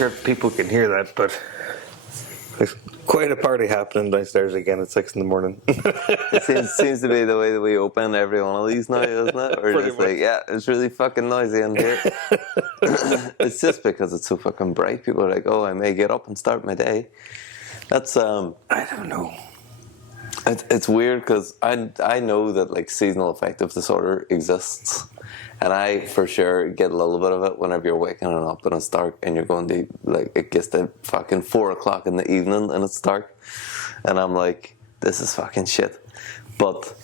sure if people can hear that, but there's quite a party happening downstairs again at 6 in. It seems to be the way that we open every one of these now, isn't it? We're just like, yeah, it's really fucking noisy in here. It's just because it's so fucking bright. People are like, oh, I may get up and start my day. That's I don't know. It's weird because I know that like seasonal affective disorder exists, and I for sure get a little bit of it whenever you're waking up and it's dark and you're going to like it gets to fucking 4 o'clock in the evening and it's dark, and I'm like, this is fucking shit. But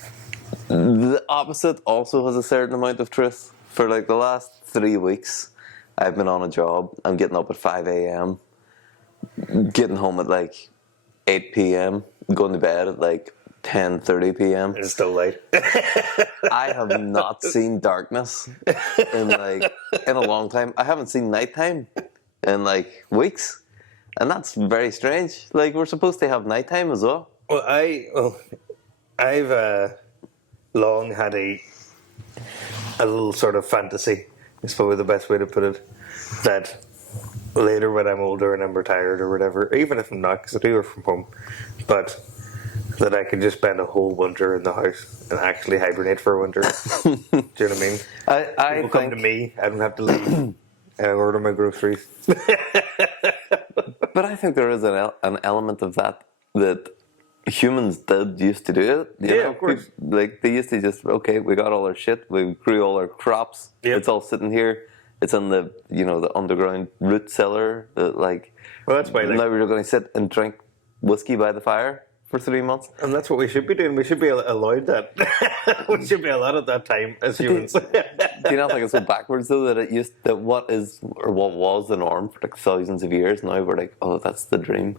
the opposite also has a certain amount of truth. For like the last 3 weeks, I've been on a job. I'm getting up at 5 a.m, getting home at like 8 p.m, going to bed at like 10:30 p.m. It's still light. I have not seen darkness in a long time. I haven't seen nighttime in like weeks, and that's very strange. Like we're supposed to have nighttime as well. Well, I've long had a little sort of fantasy. Is probably the best way to put it. That later, when I'm older and I'm retired or whatever, even if I'm not, because I do work from home, but that I could just spend a whole winter in the house and actually hibernate for a winter. Do you know what I mean? People come to me. I don't have to leave. And I order my groceries. But I think there is an element of that humans did used to do it. You know? Of course. Like they used to just, okay, we got all our shit, we grew all our crops. Yep. It's all sitting here. It's in the the underground root cellar. Well, that's why. Now we're going to sit and drink whiskey by the fire for 3 months. And that's what we should be doing. We should be allowed that. We should be allowed at that time as humans. Do you not think it's so backwards though that what was the norm for like thousands of years? Now we're like, oh, that's the dream.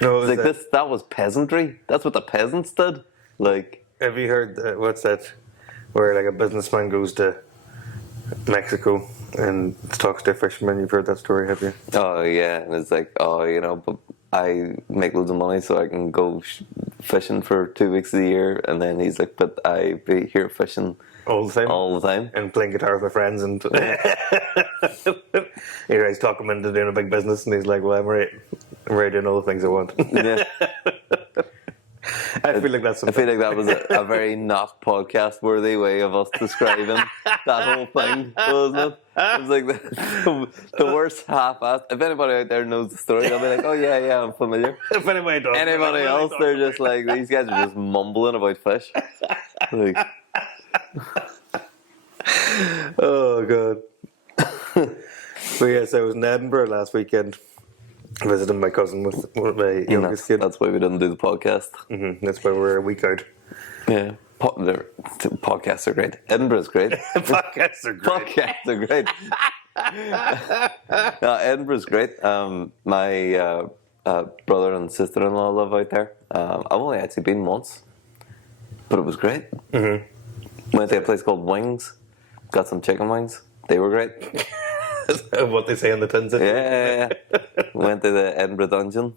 No, it's like that was peasantry. That's what the peasants did. Like, have you heard what's that? Where like a businessman goes to Mexico and talks to a fisherman. You've heard that story, have you? Oh yeah, and it's like, but I make loads of money so I can go fishing for 2 weeks of the year, and then he's like, but I be here fishing all the time, and playing guitar with my friends, and he's talking him into doing a big business, and he's like, well, I'm right doing all the things I want. Yeah. I feel like that was a very not podcast worthy way of us describing that whole thing, wasn't it? It was like the worst half-assed. If anybody out there knows the story, they'll be like, oh yeah, I'm familiar. If anybody else, they're just like, these guys are just mumbling about fish. Like, oh god. But yes, I was in Edinburgh last weekend visiting my cousin with my youngest kid. That's why we didn't do the podcast. Mm-hmm. That's why we're a week out. Yeah. Podcasts are great. Edinburgh's great. Podcasts are great. No, Edinburgh's great. My brother and sister-in-law live out there. I've only actually been once, but it was great. Mm-hmm. Went to a place called Wings. Got some chicken wings. They were great. What they say in the tins. Yeah. Went to the Edinburgh dungeon.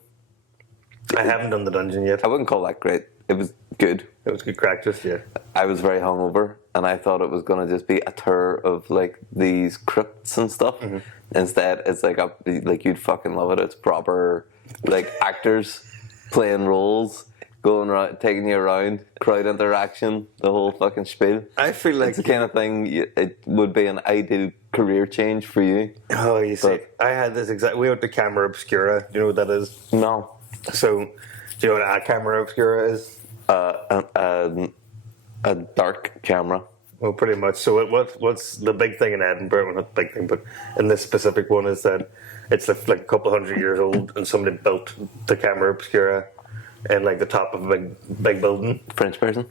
I haven't done the dungeon yet. I wouldn't call that great. It was good. It was good crack, just yeah. I was very hungover, and I thought it was going to just be a tour of like these crypts and stuff. Mm-hmm. Instead, it's like you'd fucking love it. It's proper like actors playing roles, going around, taking you around, crowd interaction, the whole fucking spiel. I feel like it's the kind of thing it would be an ideal career change for you. Oh, you see, I had this we went to Camera Obscura. Do you know what that is? No. So, do you know what a Camera Obscura is? A dark camera. Well, pretty much. So what's the big thing in Edinburgh? Well, not the big thing, but in this specific one is that it's like a couple 100 years old, and somebody built the Camera Obscura in like the top of a big building. French person?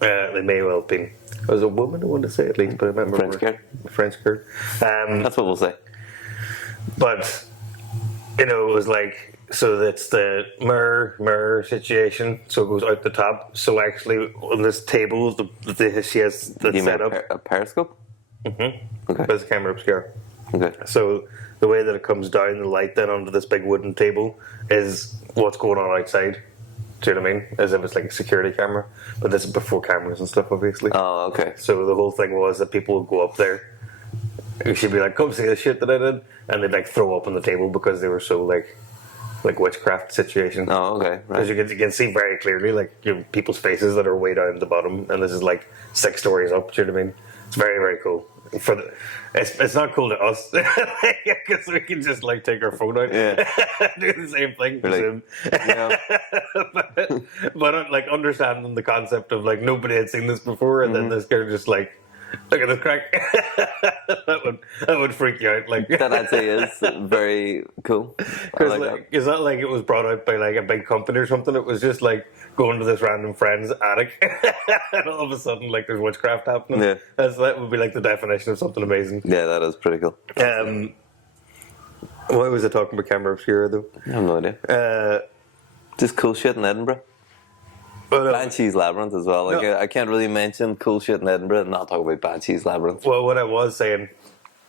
They may well have been. It was a woman, I want to say at least, but I remember French girl. That's what we'll say. But it was like, so that's the mirror situation. So it goes out the top. So actually, on this table, she has the setup. A periscope? Mm-hmm. Okay. That's a Camera Obscura. Okay. So the way that it comes down, the light then onto this big wooden table is what's going on outside. Do you know what I mean? As if it's like a security camera. But this is before cameras and stuff, obviously. Oh, okay. So the whole thing was that people would go up there she'd be like, "Come see the shit that I did," and they'd like throw up on the table because they were so like witchcraft situation. Oh, okay, Because right. you can see very clearly like people's faces that are way down at the bottom, and this is like 6 stories up. Do you know what I mean? It's very very cool. It's not cool to us because we can just like take our phone out, Yeah. do the same thing, You're like, Zoom. Yeah. but like understanding the concept of like nobody had seen this before, and then this guy just like, look at this crack. that would freak you out. Like That I'd say is very cool. I because like like, it's not like it was brought out by like a big company or something. It was just like going to this random friend's attic, and all of a sudden, like there's witchcraft happening. Yeah. That would be like the definition of something amazing. that. Yeah, that is pretty cool. Why was I talking about Camera Obscura though? I have no idea. Just cool shit in Edinburgh. Banshee's Labyrinth as well. Like No. I can't really mention cool shit in Edinburgh and not talk about Banshee's Labyrinth. Well, what I was saying,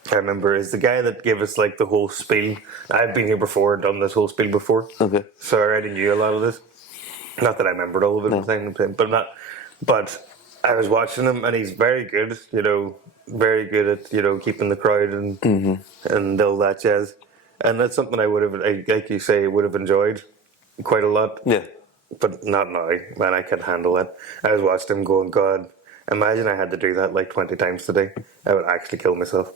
I remember, is the guy that gave us like the whole spiel. I've been here before, done this whole spiel before, Okay. so I already knew a lot of this. Not that I remembered all of it, but not. But I was watching him, and he's very good. You know, very good at keeping the crowd and all that jazz. And that's something I would have, like you say, would have enjoyed quite a lot. Yeah. But not now, man. I can't handle it. I was watching him going, God, imagine I had to do that like 20 times today. I would actually kill myself.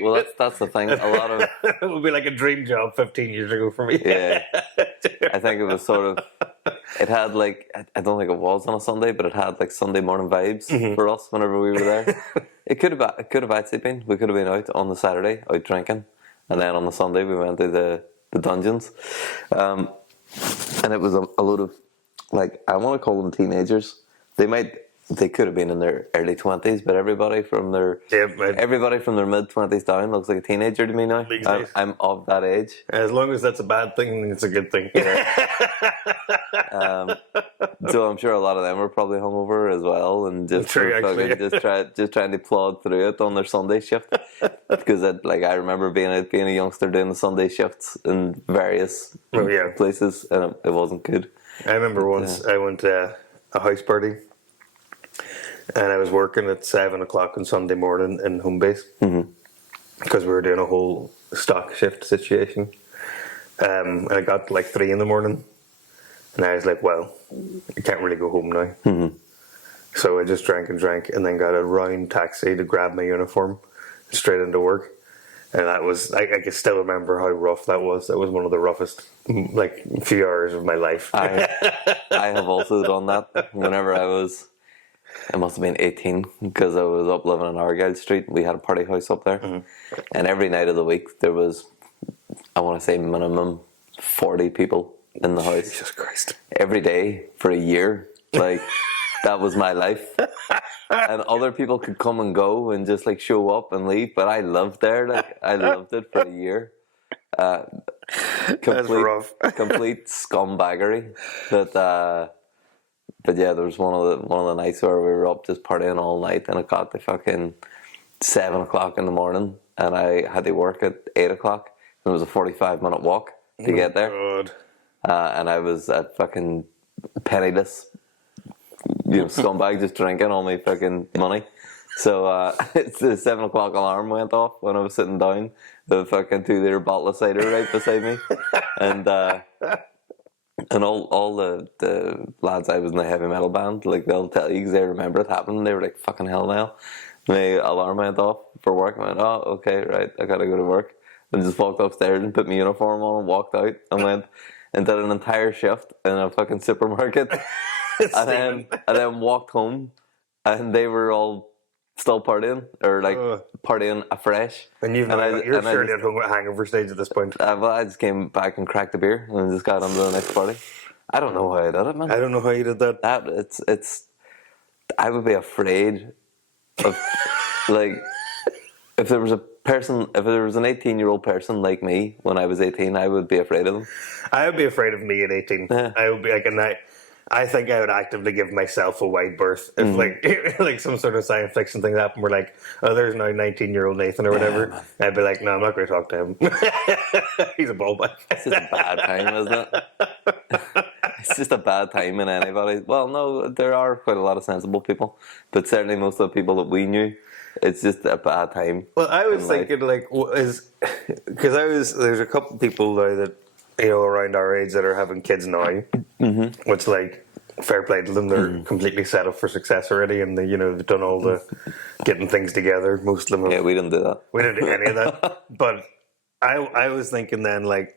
Well, that's the thing. A lot of It would be like a dream job 15 years ago for me. yeah. I think it was sort of. It had like I don't think it was on a Sunday, but it had like Sunday morning vibes for us whenever we were there. It could have actually been. We could have been out on the Saturday, out drinking, and then on the Sunday we went to the dungeons. And it was a load of, like, I want to call them teenagers. They could have been in their early 20s, but everybody from their mid 20s down looks like a teenager to me now. These days. I'm of that age. As long as that's a bad thing, it's a good thing. So I'm sure a lot of them were probably hungover as well, and just True, fucking actually. just trying to plod through it on their Sunday shift. Because I remember being a youngster doing the Sunday shifts in various Oh, yeah. places, and it wasn't good. I remember once I went to a house party, and I was working at 7 o'clock on Sunday morning in home base because we were doing a whole stock shift situation. And I got to like 3 in the morning, and I was like, well, I can't really go home now. So I just drank, and then got a round taxi to grab my uniform straight into work. And that was, I can still remember how rough that was. That was one of the roughest, like, few hours of my life. I have also done that whenever I must have been 18, because I was up living in Argyle Street. We had a party house up there. And every night of the week there was, I want to say, minimum 40 people in the house. Jesus Christ. Every day for a year. Like, that was my life. And other people could come and go and just like show up and leave, but I lived there. Like, I loved it for a year. That's rough. Complete scumbaggery. But yeah, there was one of the nights where we were up just partying all night, and it got to fucking 7 o'clock in the morning, and I had to work at 8 o'clock. And it was a 45-minute walk to get there. God. And I was a fucking penniless, scumbag, just drinking all my fucking money. So the 7 o'clock alarm went off when I was sitting down. The fucking 2-liter bottle of cider right beside me, and all the lads I was in the heavy metal band, like, they'll tell you because they remember it happening. They were like, "Fucking hell, now!" My alarm went off for work. I went, "Oh, okay, right. I gotta go to work." And just walked upstairs and put my uniform on and walked out and went and did an entire shift in a fucking supermarket, and then walked home, and they were all still partying, or like partying afresh. And you're surely at home at hangover stage at this point. Well, I just came back and cracked a beer and just got on to the next party. I don't know how I did it, man. I don't know how you did that. It's. I would be afraid of, like, if there was an 18-year-old person like me when I was 18, I would be afraid of them. I would be afraid of me at 18. Yeah. I would be like, I think I would actively give myself a wide berth if like some sort of science fiction thing happened where like, oh, there's now 19-year-old Nathan or whatever. I'd be like, no, I'm not going to talk to him. He's a ballback. It's just a bad time, isn't it? it's just a bad time in anybody. Well, no, there are quite a lot of sensible people, but certainly most of the people that we knew, it's just a bad time. Well, I was thinking like there's a couple of people now that around our age that are having kids now, which like fair play to them. They're completely set up for success already, and they've done all the getting things together. Most of them. Yeah, we didn't do that. We didn't do any of that. But I was thinking then like.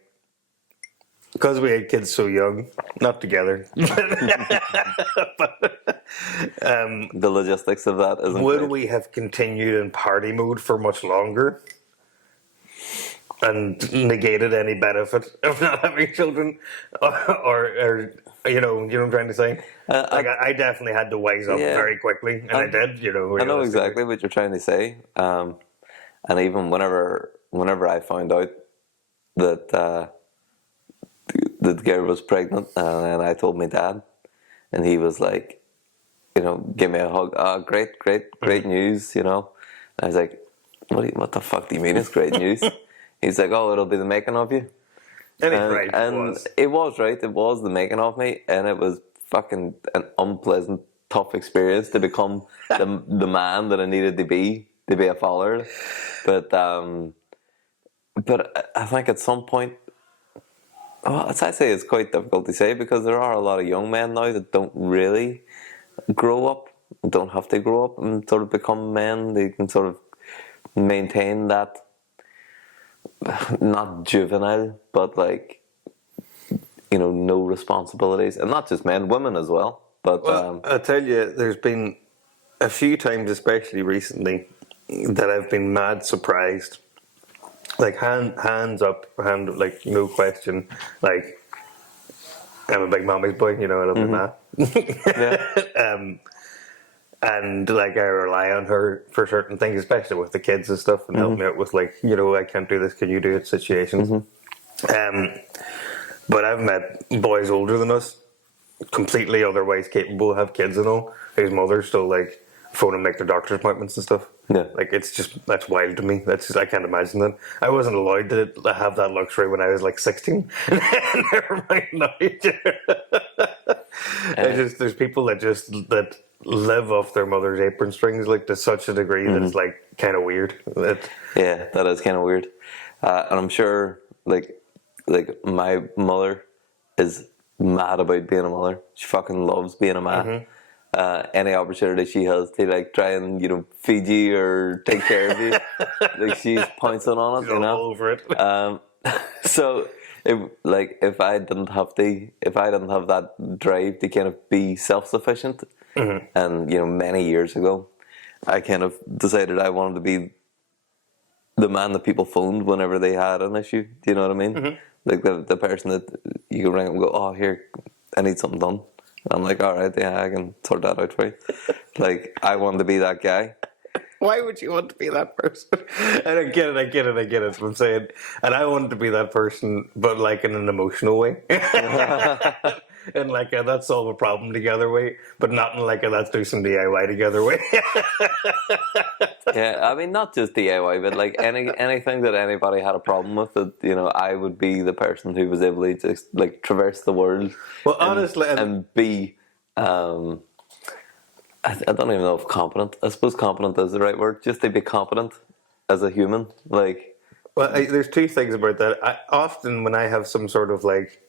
Because we had kids so young, not together. But, the logistics of that isn't. Would great. we have continued in party mode for much longer and negated any benefit of not having children, or you know what I'm trying to say? I definitely had to wise up very quickly, and I did. I know exactly what you're trying to say, and even whenever I found out that. The girl was pregnant, and I told my dad, and he was like, give me a hug. Oh, great news, And I was like, what the fuck do you mean it's great news? He's like, oh, it'll be the making of you. And it was right. It was the making of me, and it was fucking an unpleasant, tough experience to become the man that I needed to be a father. But I think at some point. Well, I'd say it's quite difficult to say because there are a lot of young men now that don't really grow up, don't have to grow up and sort of become men. They can sort of maintain that, not juvenile, but like, no responsibilities. And not just men, women as well. But I tell you, there's been a few times, especially recently, that I've been mad surprised. Like hands up, like no question. Like I'm a big mommy's boy, I love my ma. And like I rely on her for certain things, especially with the kids and stuff, and help me out with like I can't do this, can you do it situations. But I've met boys older than us, completely otherwise capable, have kids and all, whose mothers still like phone and make their doctor's appointments and stuff. Yeah. Like that's wild to me. I can't imagine that. I wasn't allowed to have that luxury when I was like 16. Never mind now. There's people that live off their mother's apron strings like to such a degree that it's like kind of weird. Yeah, that is kind of weird. And I'm sure like my mother is mad about being a mother. She fucking loves being a man. Any opportunity she has to like try and feed you or take care of you, like she's pouncing on it, all over it. So if I didn't have that drive to kind of be self-sufficient, and many years ago, I kind of decided I wanted to be the man that people phoned whenever they had an issue. Do you know what I mean? Like the person that you can ring and go, oh here, I need something done. I'm like, all right, yeah, I can sort that out for you. Like, I wanted to be that guy. Why would you want to be that person? And I get it. That's what I'm saying. And I wanted to be that person, but like in an emotional way. And like a let's solve a problem together way, but not in like a let's do some DIY together way. Yeah, I mean, not just DIY, but like anything that anybody had a problem with, that I would be the person who was able to just like traverse the world. Well, honestly, and be, I don't even know if competent. I suppose competent is the right word. Just to be competent as a human, like. Well, there's two things about that. Often when I have some sort of like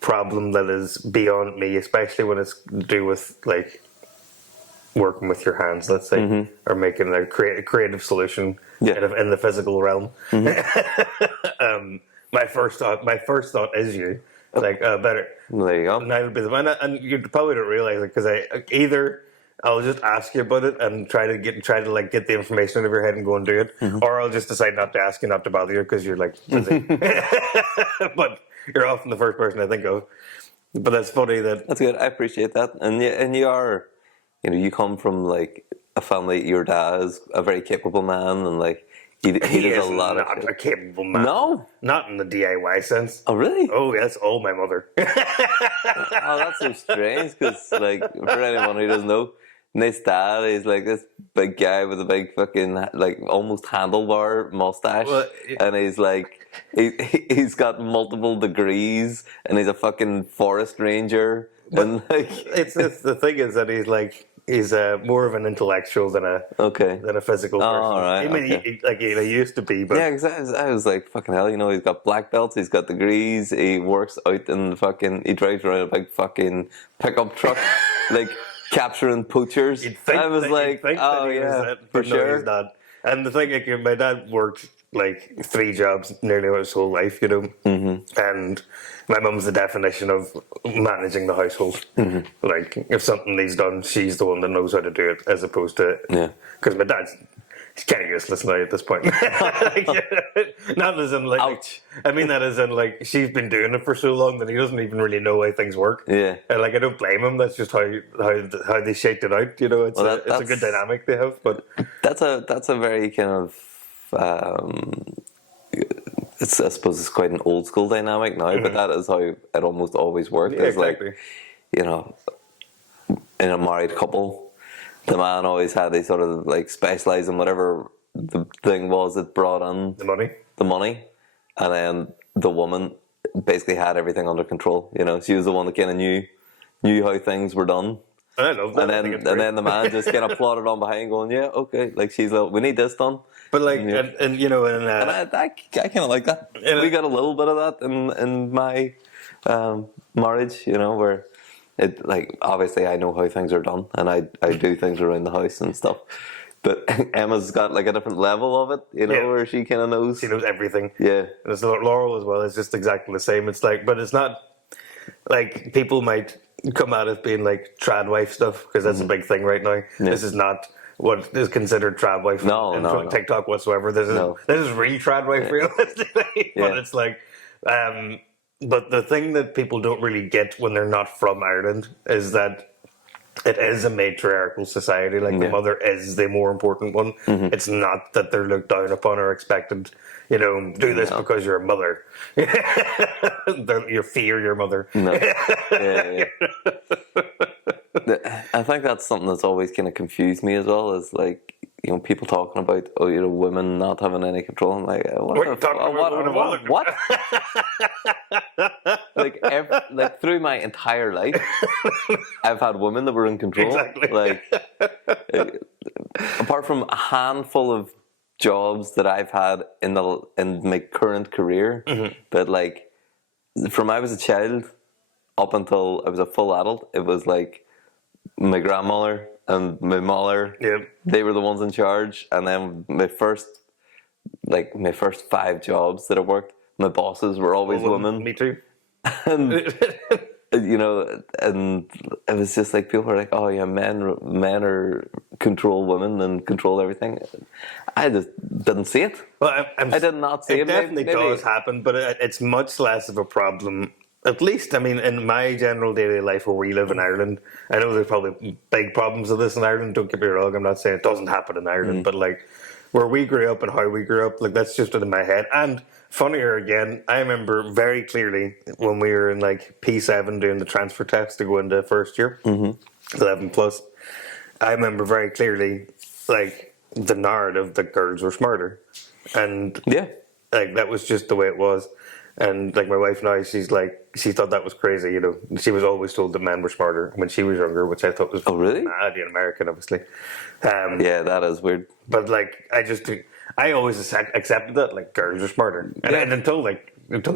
problem that is beyond me, especially when it's to do with like working with your hands, let's say, or making a creative solution in the physical realm. My first thought is you. Like better. There you go. And I'll be the man, and you probably don't realize it because I'll just ask you about it and try to get the information out of your head and go and do it, or I'll just decide not to ask you, not to bother you because you're like busy. But you're often the first person I think of. But that's funny that. That's good. I appreciate that, and you are, you come from like a family. Your dad is a very capable man, and like he does a lot of. Not a capable man. No, not in the DIY sense. Oh really? Oh yes, oh my mother. Oh, that's so strange because like for anyone who doesn't know, Nate's dad is like this big guy with a big fucking like almost handlebar mustache, and he's like he's got multiple degrees, and he's a fucking forest ranger, and like It's the thing is that he's more of an intellectual than a physical person. all right, I mean, okay. he used to be, but Yeah, because I was like, fucking hell, he's got black belts, he's got degrees, he works out in the fucking, he drives around a big fucking pickup truck, like capturing poachers. you'd think I was that, like, you'd think oh that he yeah, was it, for but no, sure. he's not. And the thing, like, my dad worked like 3 jobs nearly his whole life, and my mum's the definition of managing the household. Like, if something needs done, she's the one that knows how to do it, as opposed to Yeah. because my dad's. He's kind of useless now at this point. Like, not as in like, Ouch. I mean that as in like she's been doing it for so long that he doesn't even really know how things work. Yeah. And like I don't blame him. That's just how they shaped it out. It's Well, it's a good dynamic they have. But That's a very kind of I suppose it's quite an old school dynamic now, but that is how it almost always worked. yeah, It's exactly. like, in a married couple, the man always had to sort of like specialize in whatever the thing was that brought in The money. the money, and then the woman basically had everything under control. She was the one that kind of knew how things were done. I love that. And I then, think it's and great. then the man just kind of plodded on behind, going, "Yeah, okay." Like she's like, "We need this done." But like, Yeah. and I kind of like that. Yeah. We got a little bit of that in my marriage, where it like obviously I know how things are done, and I do things around the house and stuff. But Emma's got like a different level of it, Yeah. where she kind of knows. she knows everything. Yeah, And it's Laurel as well. It's just exactly the same. It's like, but it's not like people might come at it being like trad wife stuff because that's a big thing right now. Yeah. This is not what is considered trad wife No. TikTok whatsoever. This is real trad wife realistically. But Yeah. it's like, but the thing that people don't really get when they're not from Ireland is that it is a matriarchal society. Like the mother is the more important one. It's not that they're looked down upon or expected. Do this because you're a mother. You fear your mother. no, yeah. I think that's something that's always kind of confused me as well. Is like people talking about women not having any control. I'm like, What are you talking about? What? like through my entire life, I've had women that were in control. Exactly. Like, apart from a handful of jobs that I've had in my current career, but like from I was a child up until I was a full adult, it was like my grandmother and my mother. Yeah. They were the ones in charge, and then my first 5 jobs that I worked, my bosses were always women. Me too. And and it was just like people were like, "Oh yeah, men are control women and control everything." I just didn't see it. Well, I did not see it. It definitely does happen, but it's much less of a problem. At least, I mean, in my general daily life where we live in Ireland, I know there's probably big problems of this in Ireland. Don't get me wrong. I'm not saying it doesn't happen in Ireland, but like where we grew up and how we grew up, like that's just in my head. And funnier again, I remember very clearly when we were in like P7 doing the transfer test to go into first year, 11 plus. I remember very clearly like the narrative that girls were smarter, and Yeah. like that was just the way it was. And like my wife now, she's like, she thought that was crazy. She was always told that men were smarter when she was younger, which I thought was really? mad in American, obviously. Yeah, that is weird. But like, I always accepted that like girls are smarter, and until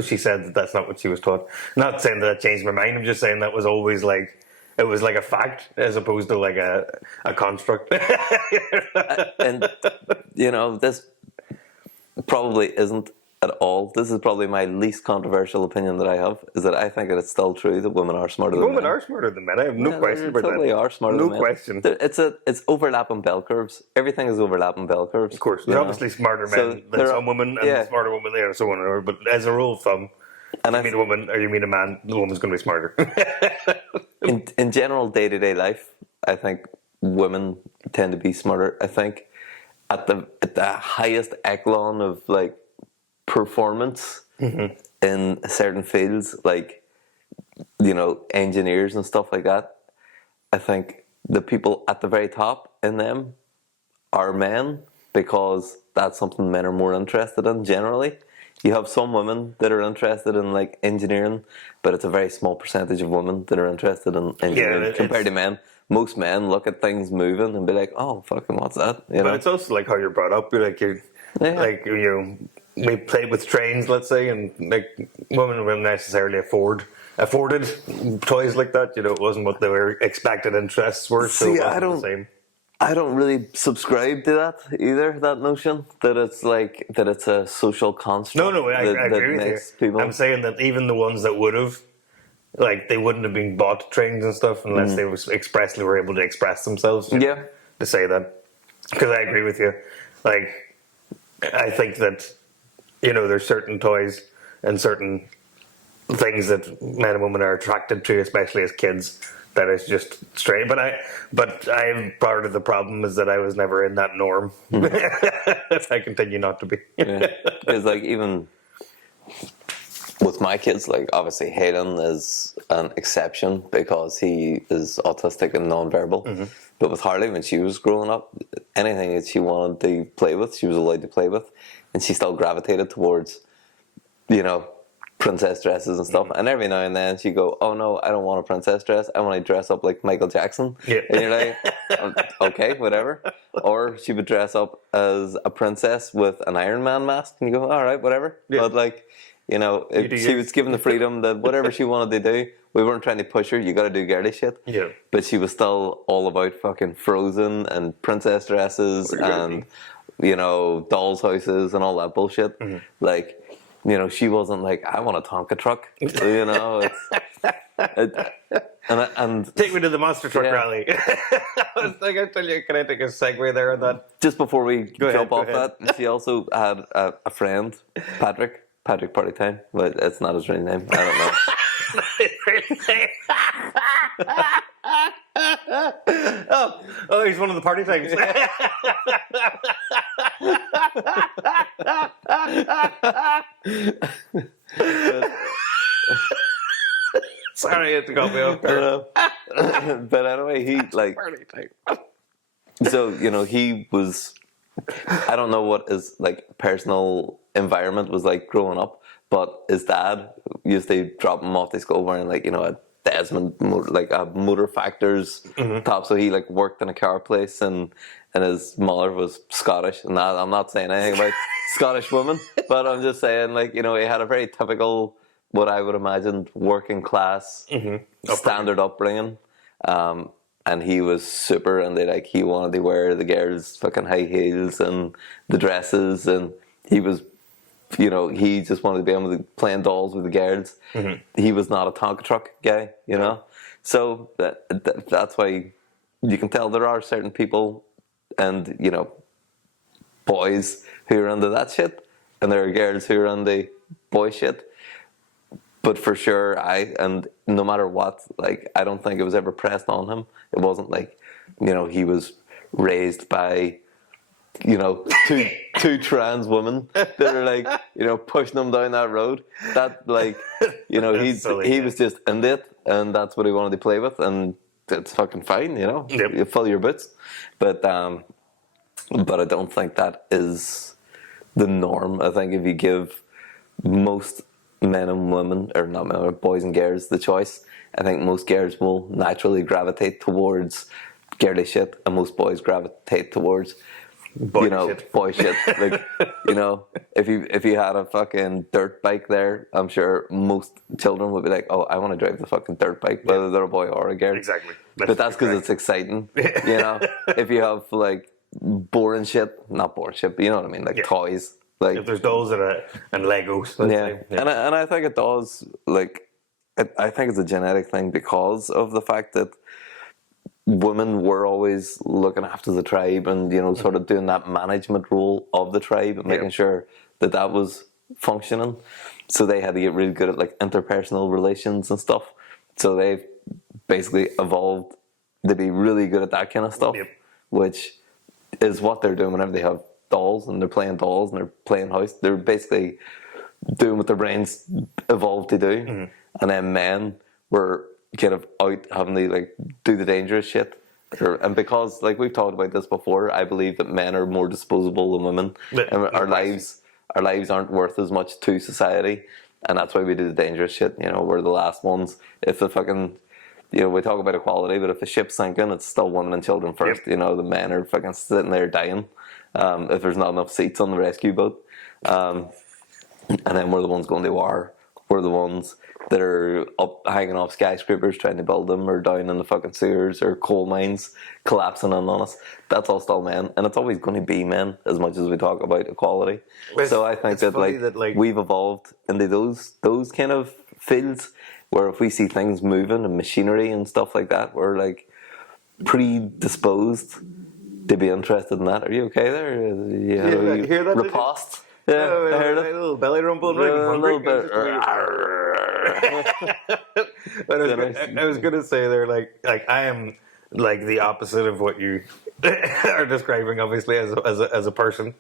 she said that that's not what she was taught. Not saying that changed my mind. I'm just saying that was always like. It was like a fact as opposed to like a construct. And this probably isn't at all. This is probably my least controversial opinion that I have. Is that I think that it's still true that women are smarter than men. Women are smarter than men. I have no question about that. They totally are smarter than men. No question. It's overlapping bell curves. Everything is overlapping bell curves. Of course, there's obviously smarter men than some women, and smarter women there, and so on. But as a rule of thumb, if you meet a woman or you meet a man, the woman's going to be smarter. in general, day-to-day life, I think women tend to be smarter. I think at the highest echelon of like performance in certain fields, like engineers and stuff like that, I think the people at the very top in them are men, because that's something men are more interested in generally. you have some women that are interested in like engineering, but it's a very small percentage of women that are interested in engineering compared to men. Most men look at things moving and be like, "Oh, fucking, what's that?" You know? But it's also like how you're brought up. You're like like we played with trains, let's say, and like women wouldn't necessarily afforded toys like that. You know, it wasn't what their expected interests were. So See, it wasn't the same. I don't really subscribe to that either. That notion that it's like that it's a social construct. No, I agree with you. I'm saying that even the ones that would have, like, they wouldn't have been bought trains and stuff unless they was expressly were able to express themselves. Yeah, to say that, because I agree with you. Like, I think that there's certain toys and certain things that men and women are attracted to, especially as kids, that is just straight. But I'm part of the problem is that I was never in that norm. I continue not to be. because like even with my kids, like obviously Hayden is an exception because he is autistic and non-verbal. Mm-hmm. But with Harley, when she was growing up, anything that she wanted to play with, she was allowed to play with, and she still gravitated towards, princess dresses and stuff. And every now and then she'd go, "Oh no, I don't want a princess dress. I want to dress up like Michael Jackson." Yeah. And you're like, "Okay, whatever." Or she would dress up as a princess with an Iron Man mask, and you go, "All right, whatever." Yeah. But like, she was given the freedom that whatever she wanted to do, we weren't trying to push her. You got to do girly shit. Yeah. But she was still all about fucking Frozen and princess dresses and dolls' houses and all that bullshit. Mm-hmm. Like. She wasn't like, "I want a Tonka truck." It's, and take me to the monster truck rally. I was like, I tell you, can I take a segue there on that? Just before we jump off that, she also had a friend, Patrick Party Time, but it's not his real name. I don't know. Oh, he's one of the party times. Sorry, it got me off there. But anyway, he like party time. So he was. I don't know what his like personal environment was like growing up, but his dad used to drop him off to school wearing like a Desmond like a Motor Factors top. So he like worked in a car place, and his mother was Scottish. And I'm not saying anything about Scottish women, but I'm just saying like he had a very typical, what I would imagine, working class standard upbringing. And he was super, and he wanted to wear the girls' fucking high heels and the dresses, and he was, he just wanted to be able to play dolls with the girls. Mm-hmm. He was not a Tonka truck guy, So that's why you can tell there are certain people and, boys who are into that shit, and there are girls who are into boy shit. But for sure, and no matter what, like, I don't think it was ever pressed on him. It wasn't like, he was raised by, two trans women that are like, pushing him down that road. That like, he was just in it, and that's what he wanted to play with, and it's fucking fine, Yep. You fill your boots, but I don't think that is the norm. I think if you give most men and women, or not men, or boys and girls, the choice, I think most girls will naturally gravitate towards girly shit, and most boys gravitate towards boy shit. Like, if you had a fucking dirt bike there, I'm sure most children would be like, "Oh, I want to drive the fucking dirt bike," whether they're a boy or a girl. Exactly. But that's because it's exciting. If you have like boring shit, not boring shit, but you know what I mean, like toys. Like, if there's dolls and Legos, and I think it does. Like, I think it's a genetic thing because of the fact that women were always looking after the tribe and sort of doing that management role of the tribe and making sure that was functioning. So they had to get really good at like interpersonal relations and stuff. So they've basically evolved to be really good at that kind of stuff, which is what they're doing whenever they have dolls and they're playing dolls and they're playing house. They're basically doing what their brains evolved to do. Mm-hmm. And then men were kind of out having to like do the dangerous shit. And because like we've talked about this before, I believe that men are more disposable than women. And our lives our lives aren't worth as much to society, and that's why we do the dangerous shit. You know, we're the last ones. If the fucking, you know, we talk about equality, but if the ship's sinking, it's still women and children first. Yep. You know, the men are fucking sitting there dying if there's not enough seats on the rescue boat. And then we're the ones going to war. We're the ones that are up hanging off skyscrapers trying to build them, or down in the fucking sewers or coal mines collapsing in on us. That's all still men, and it's always going to be men as much as we talk about equality. So I think that like we've evolved into those kind of fields where if we see things moving and machinery and stuff like that, we're like predisposed to be interested in that. Are you okay there? You hear that? Riposte? Yeah, I heard it. A little belly rumble. A little bit. I was gonna say there, like I am like the opposite of what you are describing. Obviously, as a person,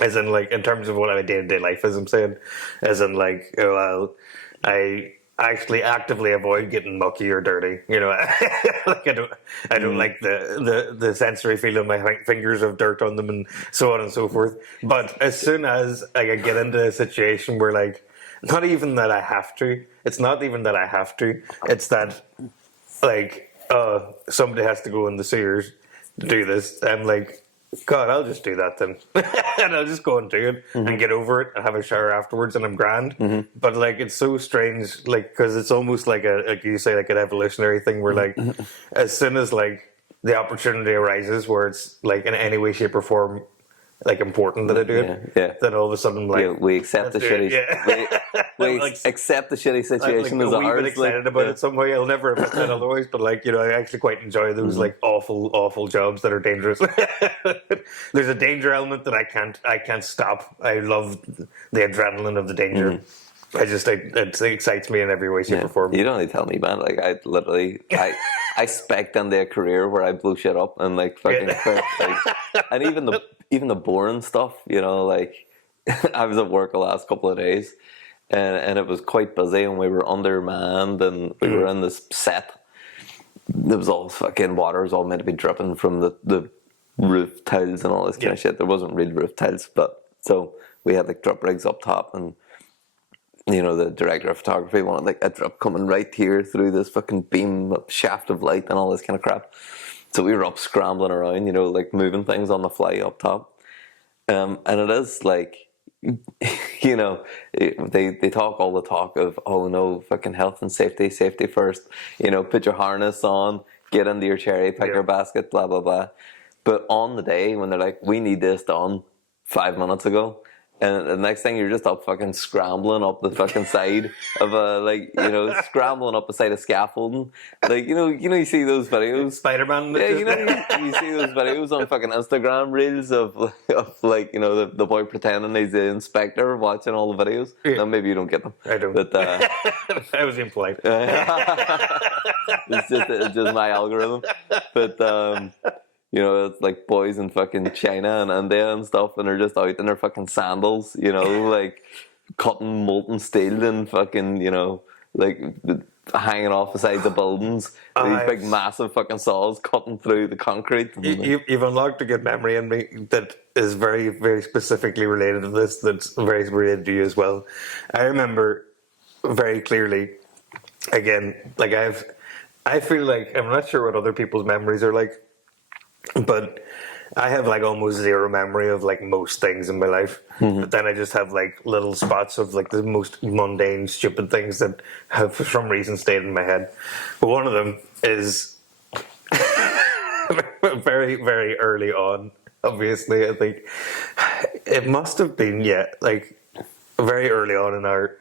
as in like in terms of what my day-to-day life is. I'm saying, as in like, well, I actually actively avoid getting mucky or dirty. You know, like I don't like the sensory feel of my fingers of dirt on them and so on and so forth. But as soon as I get into a situation where like, not even that I have to, it's not even that I have to, it's that like somebody has to go in the sewers to do this. I'm like, God, I'll just do that then. And I'll just go and do it and get over it and have a shower afterwards and I'm grand. But like, it's so strange, like, because it's almost like like you say, like an evolutionary thing where like, as soon as like the opportunity arises where it's like in any way, shape or form, like important that I do it, then all of a sudden like we accept the shitty we like, accept the shitty situation as ours. I'm a wee bit excited about it some way. I'll never admit that otherwise, but like, you know, I actually quite enjoy those like awful jobs that are dangerous. There's a danger element that I can't stop. I love the adrenaline of the danger. It excites me in every way, shape, or form. You don't need to tell me, man. Like I literally, I spec'd into a career where I blew shit up and like fucking, like, and even the boring stuff, you know, like I was at work the last couple of days, and it was quite busy, and we were undermanned, and we were in this set. There was all fucking water was all meant to be dripping from the roof tiles and all this kind of shit. There wasn't real roof tiles, but so we had like drip rigs up top and. You know, the director of photography wanted like a drip coming right here through this fucking beam shaft of light and all this kind of crap. So we were up scrambling around, you know, like moving things on the fly up top. And it is like, you know, they talk all the talk of, oh no, fucking health and safety first. You know, put your harness on, get into your cherry picker basket, blah, blah, blah. But on the day when they're like, we need this done 5 minutes ago. And the next thing you're just up fucking scrambling up the fucking side of a like, you know, scrambling up the side of scaffolding. Like, you know, you see those videos. Spider-Man. Yeah, you know, you see those videos on fucking Instagram reels of like, you know, the boy pretending he's the inspector watching all the videos. Yeah. No, maybe you don't get them. I don't. But I was impolite. It's just my algorithm. But you know, it's like boys in fucking China and India and stuff, and they're just out in their fucking sandals, you know, like cutting molten steel and fucking, you know, like hanging off the sides of buildings. These big, massive fucking saws cutting through the concrete. You've unlocked a good memory in me that is very, very specifically related to this, that's very related to you as well. I remember very clearly, again, like I feel like, I'm not sure what other people's memories are like, but I have like almost zero memory of like most things in my life. But then I just have like little spots of like the most mundane, stupid things that have for some reason stayed in my head. But one of them is very, very early on. Obviously, I think it must have been like very early on in our,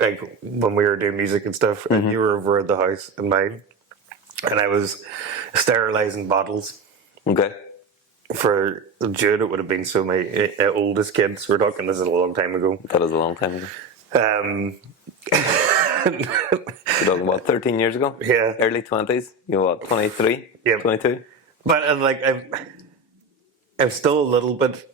like when we were doing music and stuff, and you were over at the house and mine, and I was sterilizing bottles. Okay. For Jude, it would have been so my oldest kids. We're talking this is a long time ago. That is a long time ago. You're talking about 13 years ago? Yeah. Early 20s? You're what, 23? Yeah. 22? But like I'm still a little bit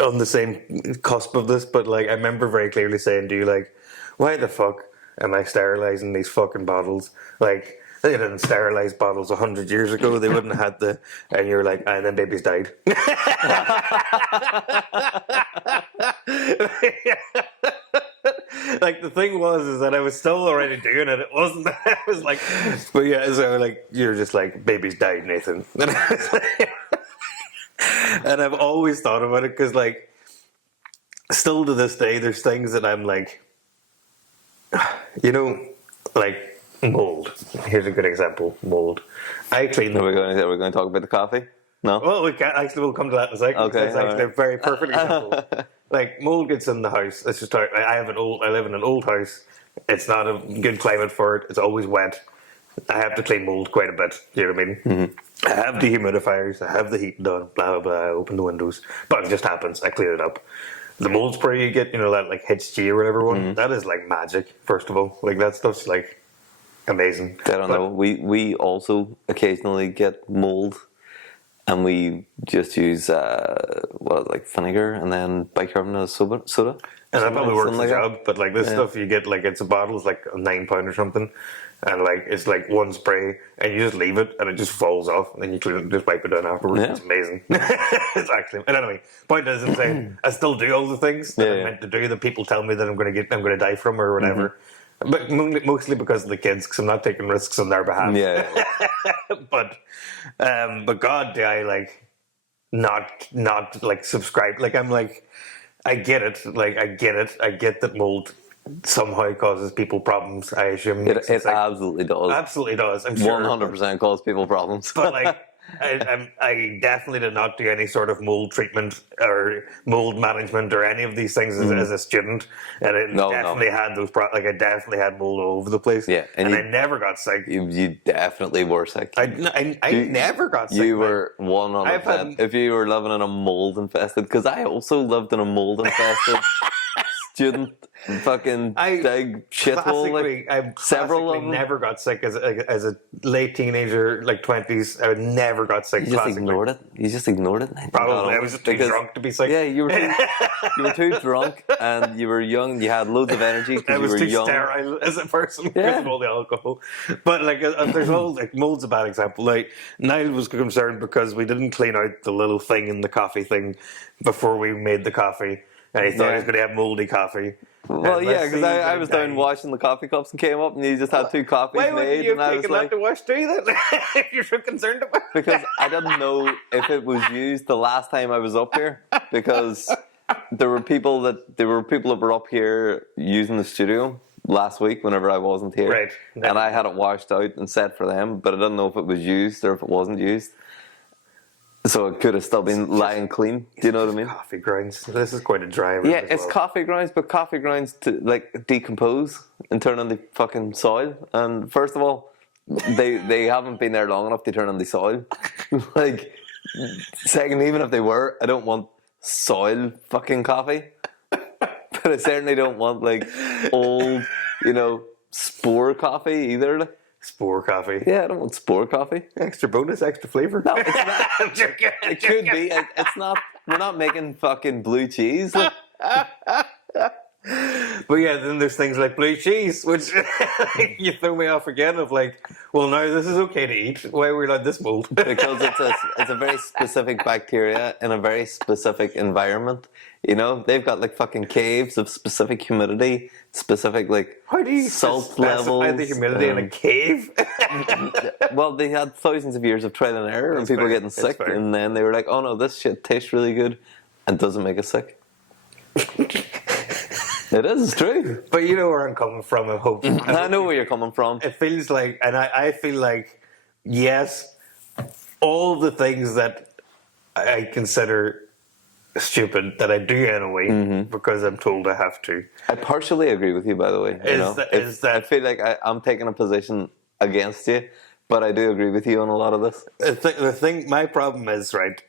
on the same cusp of this, but like I remember very clearly saying to you, like, why the fuck am I sterilizing these fucking bottles? Like, they didn't sterilize bottles 100 years ago. They wouldn't have had and you're like, and then babies died. Like, the thing is that I was still already doing it. It wasn't, I was like, but yeah, so like, you're just like, babies died, Nathan. And I was like, and I've always thought about it because, like, still to this day, there's things that I'm like, like mold. Here's a good example: mold. I clean. Are we going to talk about the coffee? No. Well, we'll come to that in a second. Okay, It's actually a very perfect example. Like, mold gets in the house. It's just I live in an old house. It's not a good climate for it. It's always wet. I have to clean mold quite a bit. You know what I mean? Mm-hmm. I have dehumidifiers. I have the heat done. Blah blah blah. I open the windows, but it just happens. I clean it up. The mold spray you get, that like HG or whatever one, that is like magic. First of all, like that stuff's like amazing. I don't know. We also occasionally get mold, and we just use like vinegar and then bicarbonate soda. And that probably works the job. That. But like this stuff, you get like it's a bottle, it's like £9 or something, and like it's like one spray, and you just leave it, and it just falls off, and then you clean it, just wipe it down afterwards. Yeah. It's amazing. It's actually. And anyway, point is, I'm saying I still do all the things that I'm meant to do that people tell me that I'm going to die from or whatever. Mm-hmm. But mostly because of the kids, because I'm not taking risks on their behalf. Yeah. But God, do I like not like subscribe? Like I'm like. I get it. Like I get it. I get that mold somehow causes people problems. I assume it absolutely does. Absolutely does. I'm sure 100% cause people problems. But like, I definitely did not do any sort of mold treatment or mold management or any of these things as a student, and I definitely had those. I definitely had mold all over the place. Yeah, and I never got sick. You definitely were sick. I never got sick. You were 100%. If you were living in a mold infested, because I also lived in a mold infested student fucking big shithole. Like, several of them. Never got sick as a late teenager, like 20s. I never got sick. You just ignored it. You just ignored it. Probably. I was just too drunk to be sick. Yeah, you were too drunk, and you were young. You had loads of energy because you were young. I was too sterile as a person because of all the alcohol. But like, there's all like mold's a bad example. Like Niall was concerned because we didn't clean out the little thing in the coffee thing before we made the coffee. And he thought he was going to have mouldy coffee. Well, yeah, because I was down washing the coffee cups and came up and you just had two coffees made. Why wouldn't you have taken that to wash too then? If you're so concerned about it. Because I didn't know if it was used the last time I was up here. Because there were people that were up here using the studio last week whenever I wasn't here. Right. And I had it washed out and set for them, but I didn't know if it was used or if it wasn't used. So it could have still been lying clean. Do you know what I mean? Coffee grounds. This is quite a dry one. Yeah, it's coffee grounds, but coffee grounds to like decompose and turn into fucking soil. And first of all, they haven't been there long enough to turn into soil. Like, second, even if they were, I don't want soil fucking coffee. But I certainly don't want like old, spore coffee either. Spore coffee. Yeah, I don't want spore coffee. Extra bonus, extra flavour. No, it's not. I'm joking. It could be. It's not. We're not making fucking blue cheese. Like. But yeah, then there's things like blue cheese, which you throw me off again of like, well, now this is okay to eat. Why are we allowed this mold? Because it's a very specific bacteria in a very specific environment. They've got like fucking caves of specific humidity, specific like how do you salt levels. The humidity in a cave? Well, they had thousands of years of trial and error and people getting sick, and then they were like, "Oh no, this shit tastes really good and doesn't make us sick." It is, it's true. But you know where I'm coming from, I hope. I know where you're coming from. It feels like, and I feel like, yes, all the things that I consider stupid that I do anyway because I'm told I have to. I partially agree with you, by the way. I feel like I'm taking a position against you, but I do agree with you on a lot of this. The thing, my problem is, right,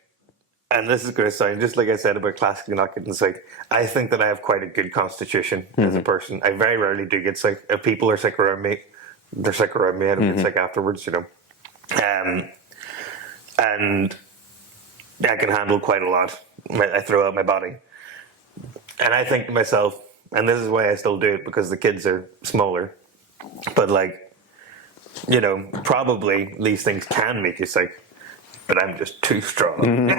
and this is going to sound just like I said about classically not getting sick. I think that I have quite a good constitution as a person. I very rarely do get sick. If people are sick around me, they're sick around me. I don't get sick afterwards, And I can handle quite a lot. I throw out my body. And I think to myself, and this is why I still do it, because the kids are smaller. But like, you know, probably these things can make you sick, but I'm just too strong.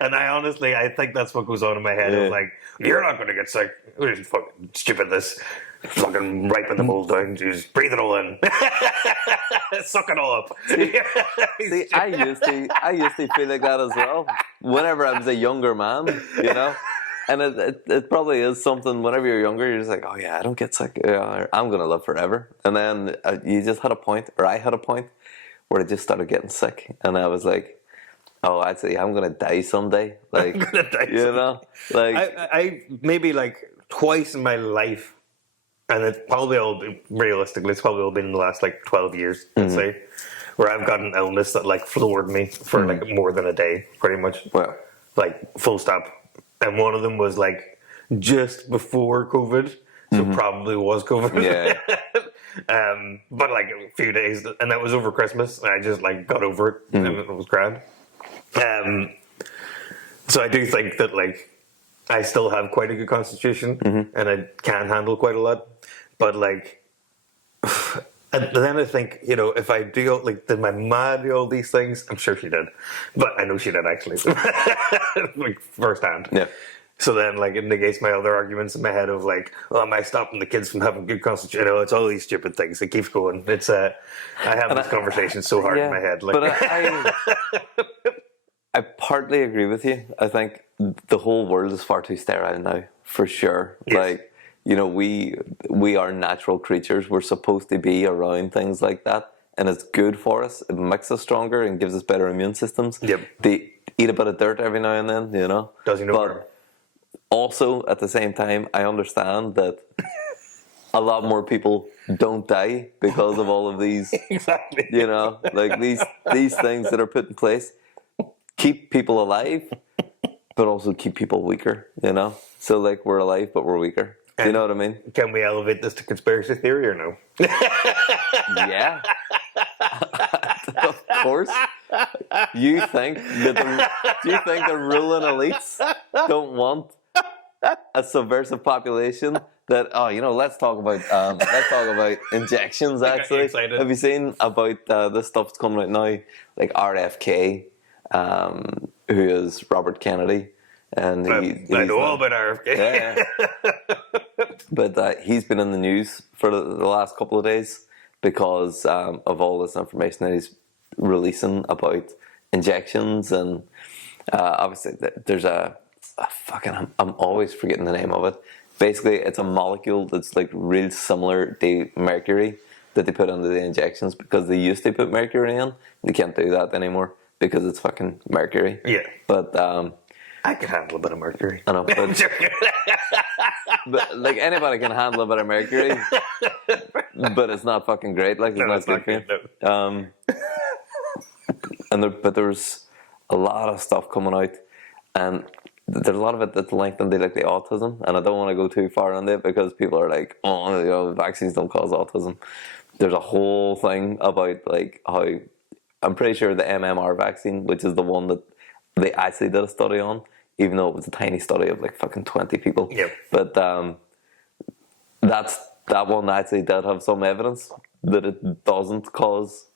And I think that's what goes on in my head. Of like, you're not going to get sick. We're just fucking stupid. This fucking ripen the mold down. Just breathe it all in. Suck it all up. See, I used to feel like that as well. Whenever I was a younger man, you know. And it probably is something. Whenever you're younger, you're just like, oh yeah, I don't get sick. Yeah, I'm gonna live forever. And then you just had a point, or I had a point, where I just started getting sick, and I was like, oh, actually, I'm gonna die someday. Like, I'm gonna die you know, like I maybe like twice in my life, and it's probably all realistically, it's probably all been in the last like 12 years, I'd say, where I've got an illness that like floored me for like more than a day, pretty much. Well, Like full stop. And one of them was like just before COVID, so probably was COVID. yeah, But like a few days, and that was over Christmas, and I just like got over it, and it was grand. So I do think that like I still have quite a good constitution, and I can handle quite a lot. But like, and then I think, you know, if I do like, did my mom do all these things? I'm sure she did, but I know she did actually, like firsthand. yeah. So then, like, it negates my other arguments in my head of like, oh, am I stopping the kids from having good constitution? You know, it's all these stupid things. It keeps going. It's I have this conversation so hard in my head. Like, but I partly agree with you. I think the whole world is far too sterile now, for sure. Yes. Like, you know, we are natural creatures. We're supposed to be around things like that, and it's good for us. It makes us stronger and gives us better immune systems. Yep. They eat a bit of dirt every now and then, you know. Does you know harm. Also, at the same time, I understand that a lot more people don't die because of all of these, Exactly. you know, like these things that are put in place keep people alive, but also keep people weaker, you know. So like we're alive, but we're weaker. Do you know what I mean? Can we elevate this to conspiracy theory or no? Yeah. Of course. You think the ruling elites don't want a subversive population that, oh, you know, let's talk about injections. Actually, Excited. have you seen about this stuff that's coming out now, like RFK, who is Robert Kennedy, and I know all about RFK. yeah. But he's been in the news for the last couple of days because of all this information that he's releasing about injections, and obviously there's a fucking, I'm always forgetting the name of it. Basically, it's a molecule that's like real similar to mercury that they put into the injections, because they used to put mercury in. They can't do that anymore because it's fucking mercury. Yeah. But I can handle a bit of mercury. I know, but like anybody can handle a bit of mercury, but it's not fucking great. Like it's not good for you. But there's a lot of stuff coming out, and there's a lot of it that's linked into like the autism, and I don't want to go too far on it because people are like, oh, you know, vaccines don't cause autism. There's a whole thing about like how, I'm pretty sure the MMR vaccine, which is the one that they actually did a study on, even though it was a tiny study of like fucking 20 people. Yep. But that one actually did have some evidence that it doesn't cause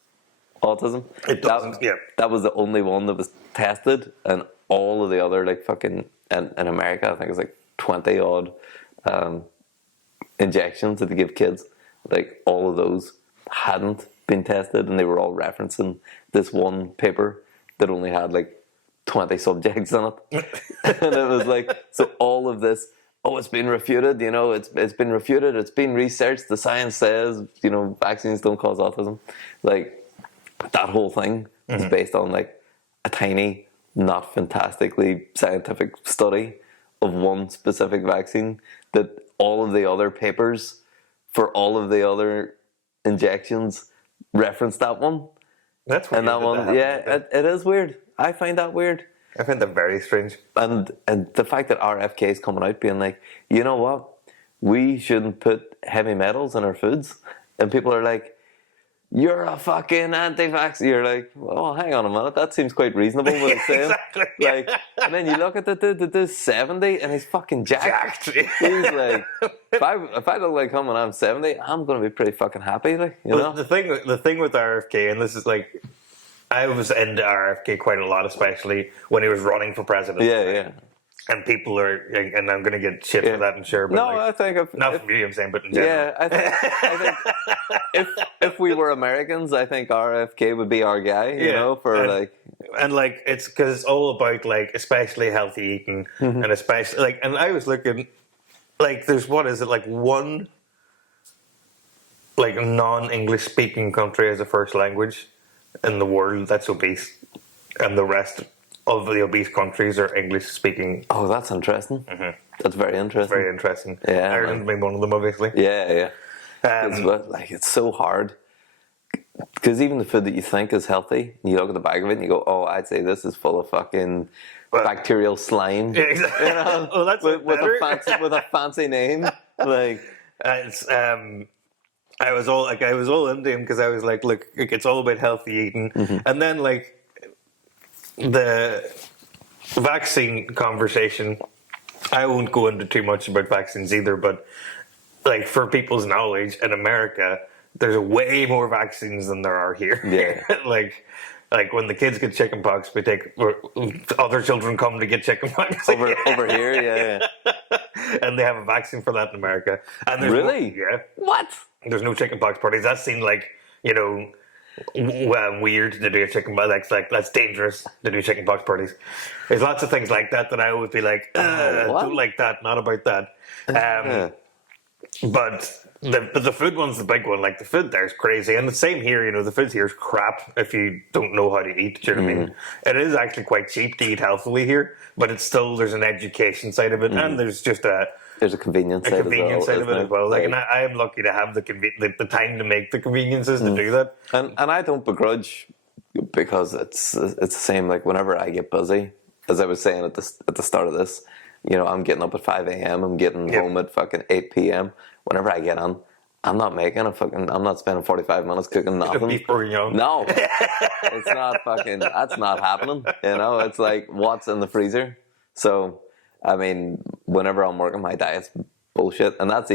autism. It doesn't. That was the only one that was tested, and all of the other like fucking in America, I think it's like 20 odd injections that they give kids. Like all of those hadn't been tested, and they were all referencing this one paper that only had like 20 subjects in it. And it was like, so all of this, oh, it's been refuted, you know, it's been refuted, it's been researched, the science says, you know, vaccines don't cause autism. Like, that whole thing is based on like a tiny, not fantastically scientific study of one specific vaccine, that all of the other papers for all of the other injections reference that one. That's weird. And that one, yeah, it is weird. I find that weird. I find that very strange. And the fact that RFK is coming out being like, you know what, we shouldn't put heavy metals in our foods. And people are like, you're a fucking anti-vax. You're like, well, hang on a minute, that seems quite reasonable what he's saying. Exactly. Like, and then you look at the dude's 70 and he's fucking jacked. He's like, if I look like him when I'm 70, I'm gonna be pretty fucking happy, like, you know. The thing with RFK, and this is like, I was into RFK quite a lot, especially when he was running for president. Yeah. And people are, and I'm going to get shit for that, I'm sure. But No, like, I think not from you, I'm saying, but in general. yeah, I think if we were Americans, I think RFK would be our guy, you know, for and like it's because it's all about like especially healthy eating and especially like, and I was looking like there's like one like non-English speaking country as a first language in the world that's obese, and the rest of the obese countries are English speaking. Oh, that's interesting. That's very interesting. Very interesting. Yeah, Ireland being one of them, obviously. Yeah. It's so hard because even the food that you think is healthy, you look at the bag of it and you go, "Oh, I'd say this is full of fucking bacterial slime." Yeah, exactly. You know, well, that's with a fancy name. Like it's I was all into him because I was like, look, it's all about healthy eating, and then like the vaccine conversation. I won't go into too much about vaccines either, but like for people's knowledge, in America, there's way more vaccines than there are here. Yeah. like when the kids get chickenpox, other children come to get chickenpox over here, yeah. And they have a vaccine for that in America. And there's Really? Yeah. What? There's no chickenpox parties. That seemed like, weird to do a chickenpox. Like that's dangerous to do chickenpox parties. There's lots of things like that I always be like, don't like that. Not about that. But the food one's the big one. Like the food there's crazy, and the same here. The food here is crap if you don't know how to eat. Do you know what I mean? It is actually quite cheap to eat healthily here, but it's still there's an education side of it, and there's just there's a convenience side of it as well. Like, and I am lucky to have the time to make the conveniences to do that. And I don't begrudge because it's the same. Like whenever I get busy, as I was saying at the start of this, I'm getting up at 5 a.m. I'm getting home at fucking 8 p.m. Whenever I get on, I'm not spending 45 minutes cooking nothing. Beef bourguignon. No, it's not fucking. That's not happening. It's like what's in the freezer. So. I mean, whenever I'm working, my diet's bullshit, and that's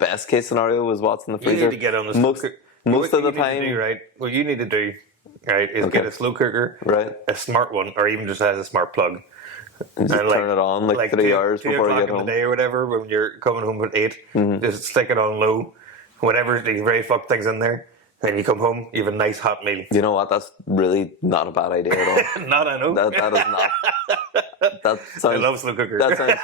best case scenario is what's in the freezer. You need to get on the most of the time, right? What you need to do, right, is get a slow cooker, right, a smart one, or even just has a smart plug, and turn it on like 3 hours before you get home. In the day or whatever, when you're coming home at 8, just stick it on low. Whenever the very fuck things in there. Then you come home, you have a nice hot meal. You know what? That's really not a bad idea at all. I know. That is not. That sounds, I love slow cooker. That sounds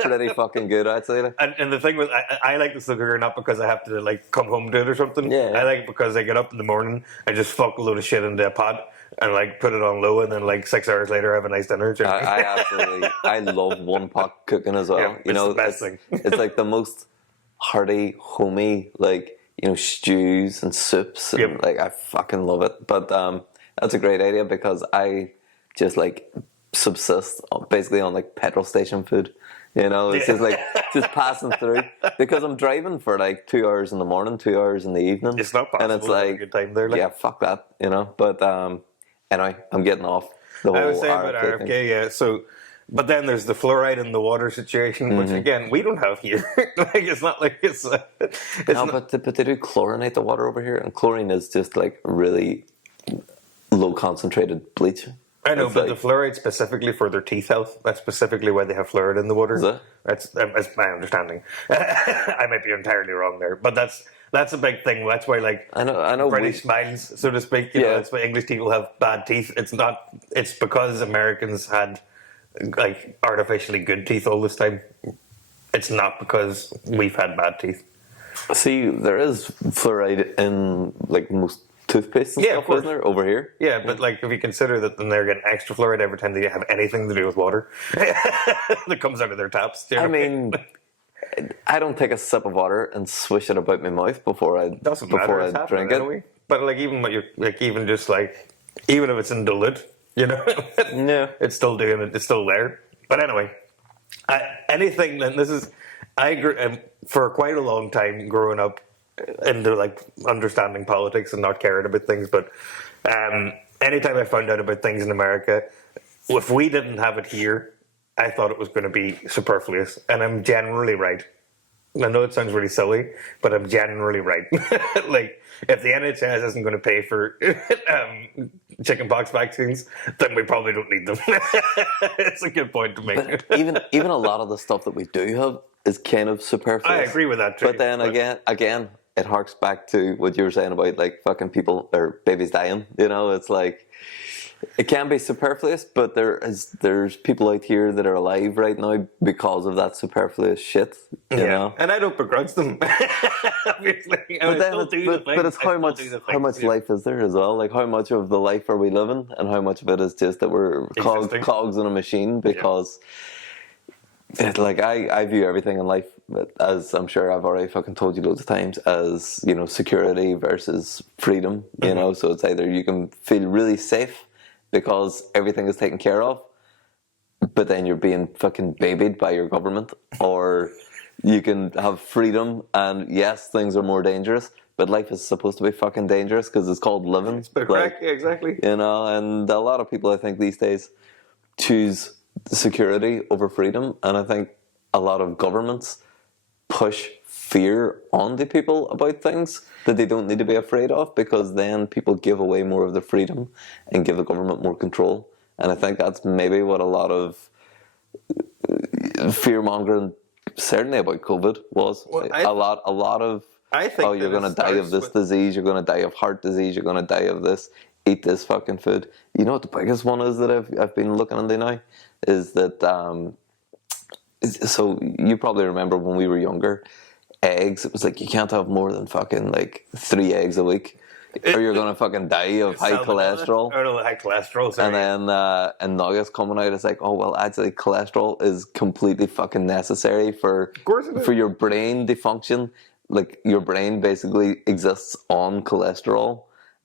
pretty fucking good, I'd say. And the thing was, I like the slow cooker not because I have to like come home to it or something. Yeah. I like it because I get up in the morning, I just fuck a load of shit into a pot and like put it on low, and then like 6 hours later I have a nice dinner. I love one pot cooking as well. Yeah, it's the best thing. It's like the most hearty, homey, like. Stews and soups, and like I fucking love it. But that's a great idea because I just like subsist basically on like petrol station food. It's just like just passing through because I'm driving for like 2 hours in the morning, 2 hours in the evening. It's not possible. And it's like a good time there. Like. Yeah, fuck that. But anyway, I'm getting off the whole. I was saying about RFK, thing. yeah. So. But then there's the fluoride in the water situation, which again we don't have here. Like it's not like it's. But they do chlorinate the water over here, and chlorine is just like really low concentrated bleach. I know, but the fluoride specifically for their teeth health. That's specifically why they have fluoride in the water. Is it? That's my understanding. I might be entirely wrong there, but that's a big thing. That's why, like, I know British smiles, so to speak. That's why English people have bad teeth. It's because Americans had. Like artificially good teeth all this time. It's not because we've had bad teeth. See, there is fluoride in like most toothpaste and stuff, isn't there, over here? Yeah, but like if you consider that then they're getting extra fluoride every time they have anything to do with water that comes out of their taps. I mean, I don't take a sip of water and swish it about my mouth before I drink it. Anyway. But like even what you're like even if it's in dilute. It's still doing it. It's still there. But anyway, anything. And this is, I agree. For quite a long time growing up, into like understanding politics and not caring about things. But anytime I found out about things in America, if we didn't have it here, I thought it was going to be superfluous, and I'm generally right. I know it sounds really silly, but I'm generally right. Like, if the NHS isn't going to pay for chickenpox vaccines, then we probably don't need them. It's a good point to make. But even a lot of the stuff that we do have is kind of superfluous. I agree with that too. But then again, it harks back to what you were saying about like fucking people or babies dying. You know, it's like it can be superfluous, but there's people out here that are alive right now because of that superfluous shit. You know? And I don't begrudge them. Obviously, but it's how much life is there as well? Like how much of the life are we living, and how much of it is just that we're cogs in a machine? Because like I view everything in life, as I'm sure I've already fucking told you loads of times, as you know, security versus freedom. You know, so it's either you can feel really safe because everything is taken care of, but then you're being fucking babied by your government, or you can have freedom and yes, things are more dangerous, but life is supposed to be fucking dangerous because it's called living. It's correct, exactly. You know, and a lot of people I think these days choose security over freedom, and I think a lot of governments push fear onto people about things that they don't need to be afraid of, because then people give away more of their freedom and give the government more control. And I think that's maybe what a lot of fear mongering, certainly about COVID, was. Well, a lot of I think you're going to die of this disease, you're going to die of heart disease, you're going to die of this, eat this fucking food. You know what the biggest one is that I've been looking into now is that so you probably remember when we were younger, eggs, it was like you can't have more than fucking like 3 eggs a week, or you're gonna fucking die of high cholesterol. Or no, high cholesterol. Sorry. And then and now it's coming out. It's like, oh well, actually, cholesterol is completely fucking necessary for your brain to function. Like your brain basically exists on cholesterol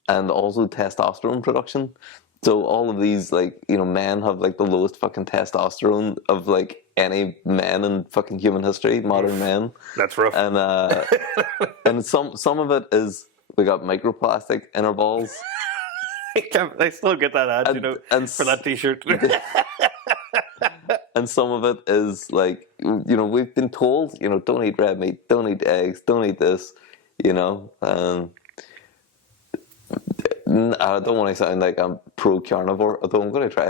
and also testosterone production. So all of these, like, you know, men have like the lowest fucking testosterone of like any men in fucking human history, modern men. That's rough. And and some of it is we got microplastic in our balls. I still get that ad, you know, and for that T-shirt. And some of it is like, you know, we've been told, you know, don't eat red meat, don't eat eggs, don't eat this, you know. I don't want to sound like I'm pro carnivore, although I'm going to try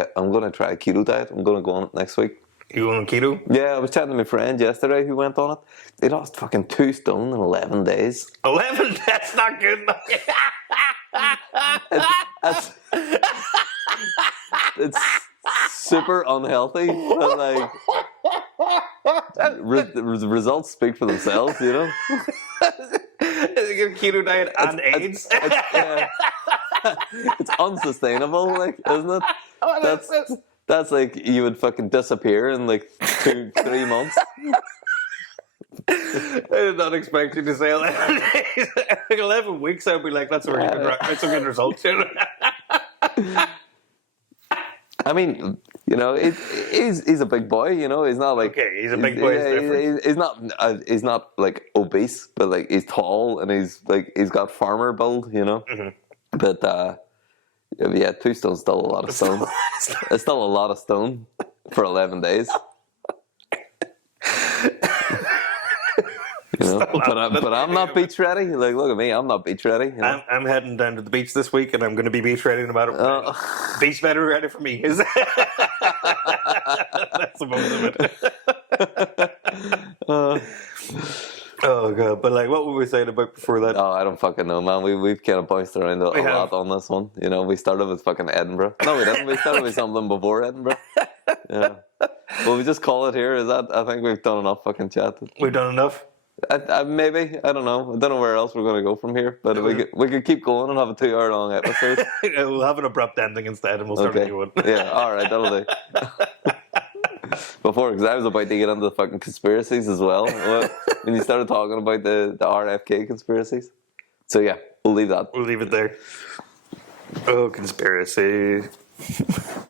a keto diet. I'm going to go on it next week. You going on keto? Yeah, I was chatting to my friend yesterday who went on it. They lost fucking 2 stone in 11 days. 11? That's not good enough. It's super unhealthy. And like, results speak for themselves, you know. Keto diet and AIDS. It's unsustainable, like, isn't it? That's like you would fucking disappear in like 2-3 months. I did not expect you to say 11 days. Like 11 weeks, I'd be like, that's a really good result. I mean, you know, he's a big boy. You know, he's not like he's a big boy. He's not like obese, but like he's tall and he's got farmer build. You know, but yeah, 2 stone's still a lot of stone. It's still a lot of stone for 11 days. You know, but I'm not beach ready. Like, look at me, I'm not beach ready. You know? I'm heading down to the beach this week, and I'm going to be beach ready in about a beach better ready for me. That's the most of it. Oh god! But like, what were we saying about before that? Oh, I don't fucking know, man. We've kind of bounced around a lot on this one. You know, we started with fucking Edinburgh. No, we didn't. We started with something before Edinburgh. Yeah. Well, we just call it here. Is that? I think we've done enough fucking chat. We've done enough. Maybe, I don't know. I don't know where else we're going to go from here. But we could keep going and have a 2-hour long episode. We'll have an abrupt ending instead, and we'll start a new one. Yeah, all right, that'll do. Before, because I was about to get into the fucking conspiracies as well. When you started talking about the RFK conspiracies. So yeah, we'll leave that. We'll leave it there. Oh, conspiracy.